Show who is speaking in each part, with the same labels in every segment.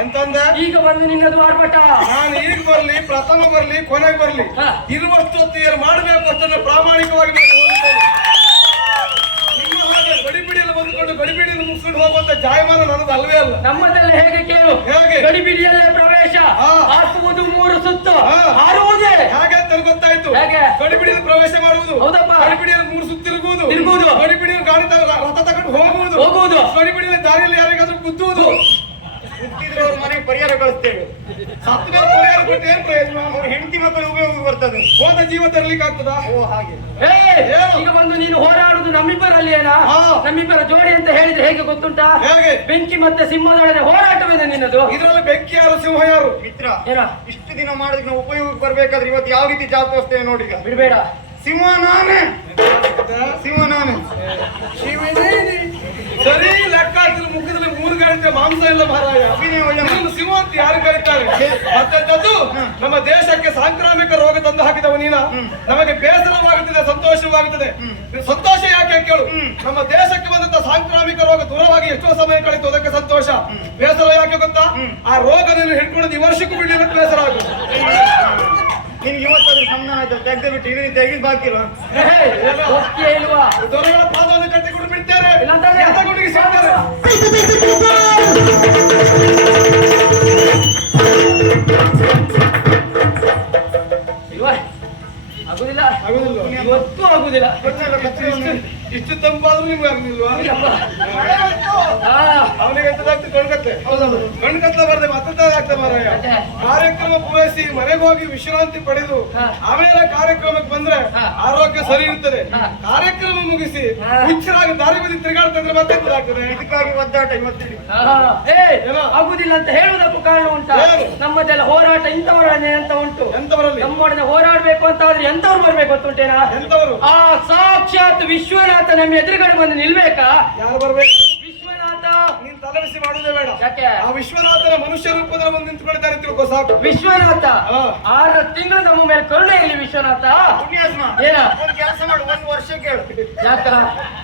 Speaker 1: ಎಂತಂದ
Speaker 2: ಈಗ ಬಂದು ನಿನ್ನದು ಮಾಡ್ಬೇಟ
Speaker 1: ನಾನು ಈಗ ಬರ್ಲಿ ಪ್ರಥಮ ಬರ್ಲಿ ಕೊನೆಗೆ ಬರ್ಲಿ. ಇರುವಷ್ಟು ಹೊತ್ತು ಏನು ಮಾಡಬೇಕು ಅಷ್ಟನ್ನು ಪ್ರಾಮಾಣಿಕವಾಗಿ ನಿಮ್ಮ ಹಾಗೆ ಗಡಿಬಿಡಿಯಲ್ಲಿ ಬಂದುಕೊಂಡು ಗಡಿಬಿಡಿಯನ್ನು ಮುಗಿಸ್ಕೊಂಡು ಹೋಗುವಂತ ಜಾಯಮಾನ ನನ್ನದು ಅಲ್ವೇ ಅಲ್ಲ
Speaker 2: ನಮ್ಮದೆಲ್ಲ ಹೇಗೆ ಕೇಳು
Speaker 1: ಹೇಗೆ?
Speaker 2: ಗಡಿಬಿಡಿಯಲ್ಲೇ ಪ್ರವೇಶ. ಹಾಕುವುದು ಮೂರು ಸುತ್ತು. ಹಾರುವುದೇ
Speaker 1: ಹಾಗೆ ಅಂತ ಗೊತ್ತಾಯ್ತು
Speaker 2: ಹೇಗೆ?
Speaker 1: ಗಡಿಬಿಡಿಯಲ್ಲಿ ಪ್ರವೇಶ ಮಾಡುವುದು
Speaker 2: ಹೌದಪ್ಪ.
Speaker 1: ಗಡಿಬಿಡಿಯಲ್ಲಿ ಮೂರು ಸುತ್ತು ತಿರುಗುವುದು
Speaker 2: ತಿರುಗುವುದು.
Speaker 1: ಗಡಿಬಿಡಿಯಲ್ಲಿ ಗಾಡಿ ರಥ ತಗೊಂಡು ಹೋಗುವುದು
Speaker 2: ಹೋಗುವುದು.
Speaker 1: ಗಡಿಬಿಡಿಯಲ್ಲಿ ದಾರಿಯಲ್ಲಿ ಯಾರಿಗಾದ್ರೂ ಗುದ್ದುವುದು
Speaker 3: ಪರಿಹಾರ ಕಳಿಸ್ತೇವೆ.
Speaker 1: ಸತ್ತ ಮೇಲೆ ಪರಿಹಾರ ಕೊಟ್ಟು ಏನ್ ಪ್ರಯೋಜನ?
Speaker 3: ಅವ್ರ ಹೆಂಡತಿ ಮಕ್ಕಳು ಉಪಯೋಗ ಬರ್ತದೆ.
Speaker 1: ಹೋದ ಜೀವ ತರಲಿಕ್ಕೆ ಆಗ್ತದಾ?
Speaker 3: ಓ ಹಾಗೆ.
Speaker 1: ಏನು?
Speaker 2: ಈಗ ಬಂದು ನೀನು ಹೋರಾಡುದು ನಮ್ಮಿಬ್ಬರಲ್ಲಿ ಏನಾ?
Speaker 1: ಹಾ.
Speaker 2: ನಮ್ಮಿಬ್ಬರ ಜೋಡಿ ಅಂತ ಹೇಳಿದ್ರೆ ಹೇಗೆ ಗೊತ್ತುಂಟಾ?
Speaker 1: ಹೇಗೆ?
Speaker 2: ಬೆಂಕಿ ಮತ್ತೆ ಸಿಂಹದೊಡನೆ ಹೋರಾಟವೇನೆ ನಿನ್ನದು?
Speaker 1: ಇದರಲ್ಲಿ ಬೆಂಕಿ ಯಾರು ಸಿಂಹ ಯಾರು?
Speaker 3: ಮಿತ್ರ
Speaker 2: ಏನ?
Speaker 3: ಇಷ್ಟು ದಿನ ಮಾಡಿದ್ರೆ ನಾವು ಉಪಯೋಗಕ್ಕೆ ಬರ್ಬೇಕಾದ್ರೆ ಇವತ್ತು ಯಾವ ರೀತಿ ಜಾಬ್ ತೋರಿಸ್ತೇವೆ ನೋಡಿ ಈಗ.
Speaker 2: ಬಿಡ್ಬೇಡ.
Speaker 3: ಸಿಂಹ ನಾನೇ. ಸಿಂಹ ನಾನೇ.
Speaker 1: ಸರಿ ಲೆಕ್ಕ ಹಾಕಿದ್ರೆ ಮುಖದಲ್ಲಿ ಮೂರು ಗಂಟೆ ಮಾಂಸ ಇಲ್ಲ ಮಹಾರಾಯ
Speaker 3: ಅಭಿನಯ ಒಳ್ಳೆ ಮಾತು.
Speaker 1: ನೀನು ಸಿಂಹ ಅಂತ ಯಾರು ಕರೀತಾರೆ ಮತ್ತೆಂತದ್ದು ನಮ್ಮ ದೇಶಕ್ಕೆ ಸಾಂಕ್ರಾಮಿಕ ರೋಗ ತಂದು ಹಾಕಿದವ ನೀನ ನಮಗೆ ಬೇಸರವಾಗುತ್ತದೆ ಸಂತೋಷವಾಗುತ್ತದೆ ಸಂತೋಷ ಯಾಕೆ ಕೇಳು ನಮ್ಮ ದೇಶಕ್ಕೆ ಬಂದಂತ ಸಾಂಕ್ರಾಮಿಕ ರೋಗ ದೂರವಾಗಿ ಎಷ್ಟೋ ಸಮಯ ಕಳೆಯಿತು ಅದಕ್ಕೆ ಸಂತೋಷ ಬೇಸರ ಯಾಕೆ ಗೊತ್ತಾ ಆ ರೋಗ ನೀನು ಹಿಡ್ಕೊಂಡು ಈ ವರ್ಷಕ್ಕೂ ಬಿಡಲಿಲ್ಲ ಬೇಸರ ಆಗುತ್ತೆ
Speaker 3: ನಿನ್ಗೆ ಇವತ್ತಾದ್ರೂ ಸಮಾಧಾನ ಆಯ್ತು ತೆಗ್ದು ಬಿಟ್ಟು ಇನ್ನೂ ತೆಗಿದ್ ಬಾಕಿ
Speaker 2: ಆಗುದಿಲ್ಲ ಇವತ್ತು ಆಗುದಿಲ್ಲ.
Speaker 1: ಇಷ್ಟು- ತಂಪಾದ್ರೂ ನಿಮ್ಗೆ ಆಗ್ಲಿಲ್ವಾ? ಅವನಿಗೆ ಎಂತದಾಗ್ತದೆ ಕಣ್ಕತ್ತೆ. ಕಣ್ಕತ್ಲ ಬರದೆ ಮತ್ತದ ಆಗ್ತದೆ ಮಾರಾಯ. ಕಾರ್ಯಕ್ರಮ ಪೂರೈಸಿ ಮನೆಗೆ ಹೋಗಿ ವಿಶ್ರಾಂತಿ ಪಡೆದು. ಆಮೇಲೆ ಕಾರ್ಯಕ್ರಮಕ್ಕೆ ಬಂದ್ರೆ ಆರೋಗ್ಯ ಸರಿ ಇರ್ತದೆ. ಕಾರ್ಯಕ್ರಮ ಮುಗಿಸಿ. ಹುಚ್ಚರಾಗಿ ದಾರಿ ಬದಿ ತಿರುಗಾಡ್ತಂದ್ರೆ ಮತ್ತೆ ಎಂತದಾಗ್ತದೆ
Speaker 3: ಇದಕ್ಕಾಗಿ ಒದ್ದಾಟ?
Speaker 2: ಆಗುದಿಲ್ಲ ಅಂತ ಹೇಳುವುದಕ್ಕೂ ಕಾರಣ ಉಂಟಾ? ನಮ್ಮದೆಲ್ಲ ಹೋರಾಟ ಇಂಥವರನ್ನೇ ಅಂತ ಉಂಟು.
Speaker 1: ಎಂತವರಲ್ಲಿ
Speaker 2: ನಮ್ಮೊಡನೆ ಹೋರಾಡ್ಬೇಕು ಅಂತ ಆದ್ರೆ ಎಂತವ್ರು ಬರ್ಬೇಕು ಗೊತ್ತುಂಟೇನಾ?
Speaker 1: ಎಂತವರು
Speaker 2: ಆ ಸಾಕ್ಷಾತ್ ವಿಶ್ವನಾಥ ನಮ್ಮ ಎದುರುಗಡೆ ಬಂದು ನಿಲ್ಬೇಕಾ?
Speaker 1: ಯಾರು ಬರ್ಬೇಕು?
Speaker 2: ವಿಶ್ವನಾಥ.
Speaker 1: ನೀನ್ ತಲೆಬಿಸಿ ಮಾಡುವುದೇ ಬೇಡ.
Speaker 2: ಯಾಕೆ?
Speaker 1: ಆ ವಿಶ್ವನಾಥನ ಮನುಷ್ಯ ರೂಪದಲ್ಲಿ ಬಂದು ನಿಂತ್ಕೊಳ್ತಾರೆ ತಿಳ್ಕೊ ಸಾಕು.
Speaker 2: ವಿಶ್ವನಾಥ. ಆರು ತಿಂಗಳು ನಮ್ಮ ಮೇಲೆ ಕರುಣೆ ಇಲ್ಲಿ ವಿಶ್ವನಾಥ.
Speaker 3: ಪುಣ್ಯಾತ್ಮ
Speaker 2: ಏನ?
Speaker 3: ಒಂದು ಕೆಲಸ ಮಾಡು ಒಂದು ವರ್ಷ ಕೇಳು.
Speaker 2: ಯಾಕ?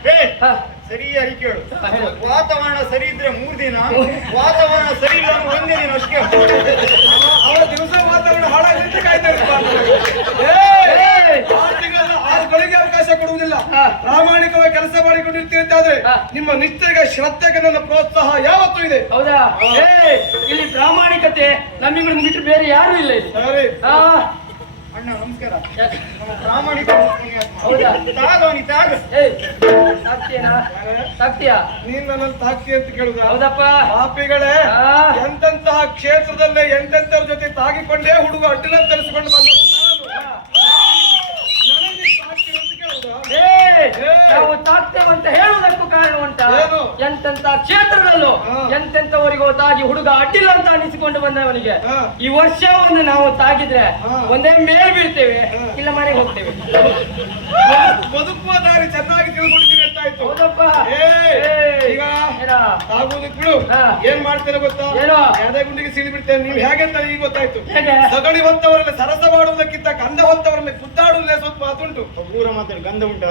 Speaker 3: ಏ
Speaker 2: ಹ,
Speaker 3: ಸರಿಯಾಗಿ ಕೇಳು. ವಾತಾವರಣ ಸರಿ ಇದ್ರೆ ಮೂರ್ ದಿನ ವಾತಾವರಣ ಸರಿ ಇಲ್ಲ ಒಂದೇ ದಿನ ಅಷ್ಟೇ.
Speaker 1: ಅವಳ ಅವರ ದಿವಸ ವಾತಾವರಣ ಹಾಳಾಗಿ ಕಾಯ್ತಾರೆ
Speaker 2: ಏ!
Speaker 1: ಆರು ತಿಂಗಳ ಆರು ಗಳಿಗೆ ಅವಕಾಶ ಕೊಡುವುದಿಲ್ಲ
Speaker 2: ಹಾ.
Speaker 1: ಪ್ರಾಮಾಣಿಕವಾಗಿ ಕೆಲಸ ಅಂತಾದ್ರೆ ನಿಮ್ಮ ನಿಷ್ಠೆಗೆ ಶ್ರದ್ಧೆಗೆ ನನ್ನ ಪ್ರೋತ್ಸಾಹ ಯಾವತ್ತೂ ಇದೆ.
Speaker 2: ಹೌದಾ? ಏ ಇಲ್ಲಿ ಪ್ರಾಮಾಣಿಕತೆ ನಮಿಗಳು ಬಿಟ್ಟು ಬೇರೆ ಯಾರು ಇಲ್ಲ ಇಲ್ಲಿ.
Speaker 1: ಸರಿ.
Speaker 2: ಆ,
Speaker 3: ಅಣ್ಣ ನಮಸ್ಕಾರ. ನಮ್ಮ ಪ್ರಾಮಾಣಿಕ
Speaker 2: ಹೌದಾ?
Speaker 3: ತಾಗೋನಿ ತಾಗ.
Speaker 2: ಏ ಸಾಕ್ತಿಯೇನಾ ಸಾಕ್ತಿಯಾ?
Speaker 1: ನೀನ್ ನನ್ನ ತಾಕ್ತಿ ಅಂತ ಕೇಳುದ?
Speaker 2: ಹೌದಪ್ಪ.
Speaker 1: ಪಾಪಿಗಳೇ
Speaker 2: ಆ.
Speaker 1: ಎಂತೆಂತಹ ಕ್ಷೇತ್ರದಲ್ಲೇ ಎಂತೆಂತರ ಜೊತೆ ತಾಗಿಕೊಂಡೇ ಹುಡುಗ ಅಡ್ಡಿಲಂತ ತರಿಸಿಕೊಂಡು ಬಂದವ ನಾನು ನನಗೆ ನೀನ್ ತಾಕ್ತಿ ಅಂತ ಕೇಳುದಾ?
Speaker 2: ಏ
Speaker 1: ಏ.
Speaker 2: ನಾವು ತಾಕ್ತೇವೆ ಅಂತ ಹೇಳುವುದಕ್ಕೂ ಕಾರಣ ಉಂಟ? ಎಂತೆಂತ ಕ್ಷೇತ್ರದಲ್ಲೂ. ಎಂತೆಂತವರಿಗೂ ತಾಗಿ ಹುಡುಗ ಅಡ್ಡಿಲ್ಲ ಅಂತ ಅನಿಸಿಕೊಂಡು ಬಂದವನಿಗೆ. ಈ ವರ್ಷ ಒಂದು ನಾವು ತಾಗಿದ್ರೆ ಒಂದೇ ಮೇಲ್ ಬೀಳ್ತೇವೆ ಇಲ್ಲ ಮನೆಗೆ ಹೋಗ್ತೇವೆ
Speaker 1: ಬದುಕುವ ದಾರಿ ಚೆನ್ನಾಗಿ ತಿಳ್ಕೊಡ್ತೀವಿ ಅಂತ ಆಯ್ತು
Speaker 2: ಹೌದಪ್ಪ
Speaker 1: ಆಗೋದಕ್ ಬಿಡು ಏನ್ ಮಾಡ್ತಾರೆ ಗೊತ್ತಾ? ಯಾವ್ದೇ ಗುಂಡಿಗೆ ಸಿಡಿ ಬಿಡ್ತೇನೆ. ನೀವು ಹೇಗೆ ಅಂತ ಈಗ ಗೊತ್ತಾಯ್ತು? ಸಗಣಿ ಹೊತ್ತವರಲ್ಲಿ ಸರಸ ಮಾಡುವುದಕ್ಕಿಂತ ಗಂಧ ಹೊತ್ತವರಲ್ಲಿ ಮೇಲೆ ಸ್ವಲ್ಪ ಮಾತುಂಟು
Speaker 3: ಪೂರ ಮಾತಾಡಿ ಗಂಧ ಉಂಟು?